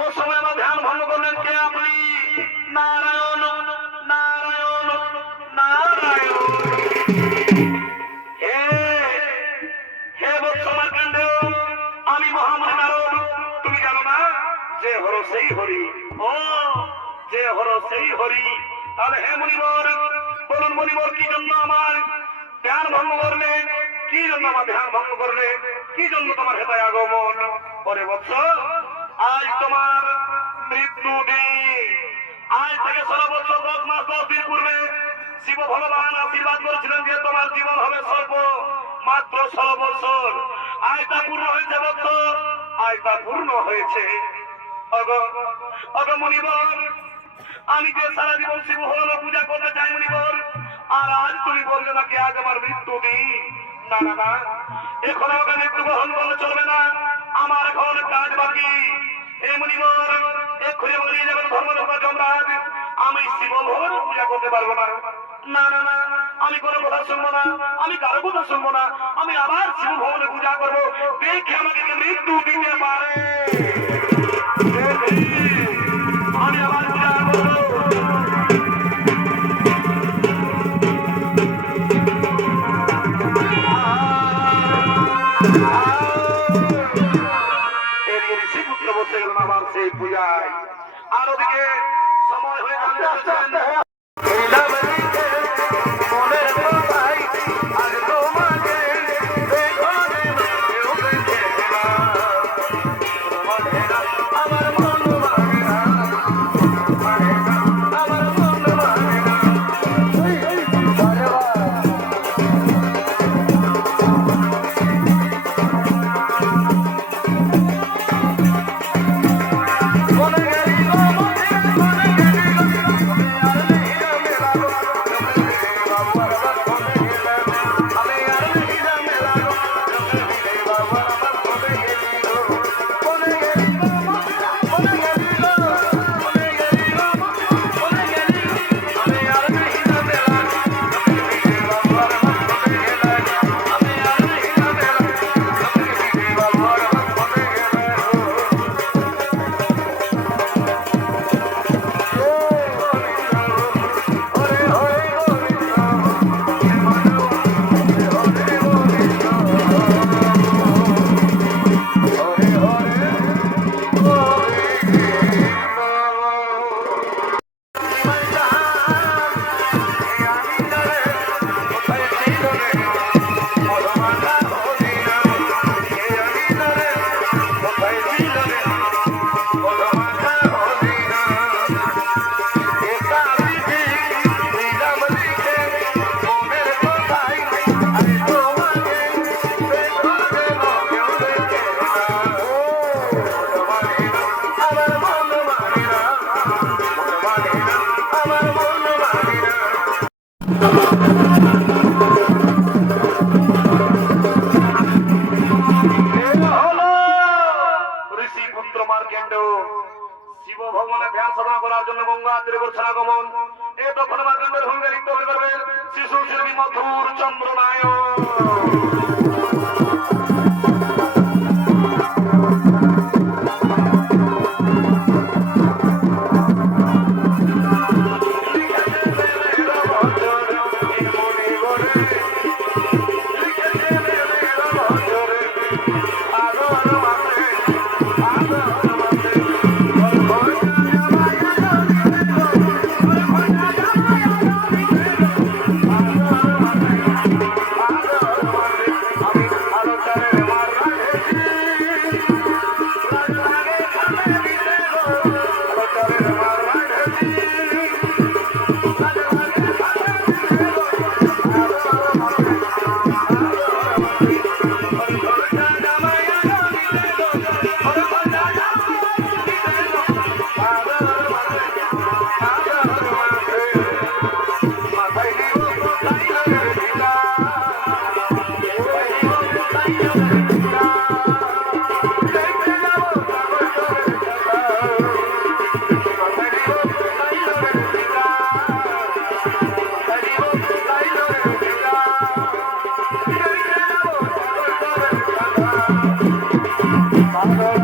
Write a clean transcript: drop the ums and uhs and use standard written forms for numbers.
ও সময় আমার ধ্যান ভঙ্গ করলেন কে আপনি? নারায়ণ নারায়ণ নারায়ণ। হে হে বৎস মার্কণ্ডেয়, আমি মহামুনি নারদ। তুমি জানো না যে হর সেই হরি? ও যে হর সেই হরি। তাহলে হে মুনিবর, বলুন মুনিবর, কি জন্য আমার ধ্যান ভঙ্গ করলে? কি জন্য আমার ধ্যান ভঙ্গ করলে? কি জন্য তোমার হেতায় আগমন? ওরে বৎস, আজ তোমার মৃত্যু দিন। আজ থেকে 16 বছর 10 মাস 10 দিন পূর্বে শিব ভগবান আশীর্বাদ করেছিলেন যে তোমার জীবন হবে স্বল্প, মাত্র 16 বছর। আজ তা পূর্ণ হয়েছে বৎস, আজ তা পূর্ণ হয়েছে। অগ মুনিবর, আমি যে সারা জীবন শিব ভগবানের পূজা করতে চাই মুনিবর, আর আজ তুমি বললে নাকি আজ আমার মৃত্যু দিন। না না না, এখন আমাকে মৃত্যু গ্রহণ করলে চলবে না, আমার এখন কাজ বাকি। হে মুনিবর, এক্ষুনি আমাকে নিয়ে যাবেন ধর্মধর্ম যমরাজ। আমি শিব ভগবানের পূজা করতে পারবো না। না না না, আমি কোনো কথা শুনবো না, আমি কারো কথা শুনবো না। আমি আবার শিব ভগবানের পূজা করবো, দেখে আমাকে মৃত্যু দিতে পারে। আমি আবার পূজা করবো। ঋষিপুত্র বসে গেলেন আবার সেই পূজায়। আর ওদিকে সময় হয়ে যাচ্ছে। শিব ভগবানের ধ্যান সাধনা করার জন্য গঙ্গা তীরে আগমন। এ তখন মার্কণ্ডের ভূমিকা লিপ্ত হয়ে করবেন শিশু শিল্পী মধুর চন্দ্র নায়ক। Bye.